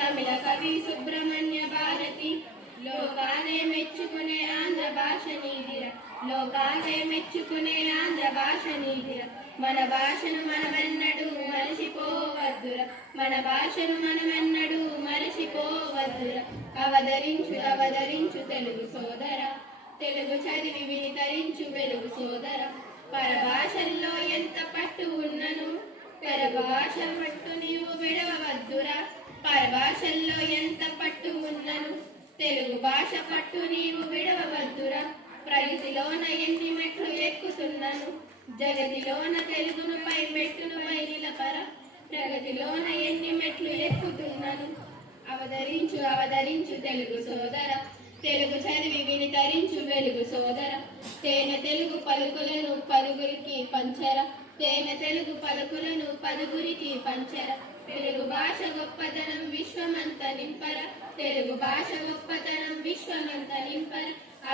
తమిళ కవి సుబ్రహ్మణ్య భారతి లోకాలే మెచ్చుకునే ఆంధ్ర భాష నీదిర లోకాలే మెచ్చుకునే ఆంధ్ర భాష నీదిర మన భాషను మనమెన్నడూ మరచిపోవద్దుర మన భాషను మనమెన్నడూ మరచిపోవద్దుర అవతరించు అవతరించు తెలుగు సోదర తెలుగు చదివి వినితరించు వెలుగు సోదర పరభాషల్లో ఎంత పట్టు ఉన్నను పరభాష పట్టు నీవు విడవవద్దురా పరభాషల్లో ఎంత పట్టు ఉన్నను తెలుగు భాష పట్టు నీవు విడవవద్దురా ప్రగతిలోన ఎన్ని మెట్లు ఎక్కుతున్నను జగతిలోన తెలుగును పై మెట్టును పై నిలపర ప్రగతిలోన ఎన్ని మెట్లు ఎక్కుతున్నను అవతరించు అవతరించు తెలుగు సోదర తెలుగు చదివి వినితరించు వెలుగు సోదర తేనె తెలుగు పలుకులను పలుగురికి పంచర తేనె తెలుగు పలుకులను పలుగురికి పంచర తెలుగు భాష గొప్పతనం విశ్వమంత నింపర తెలుగు భాష గొప్పతనం విశ్వమంత నింపర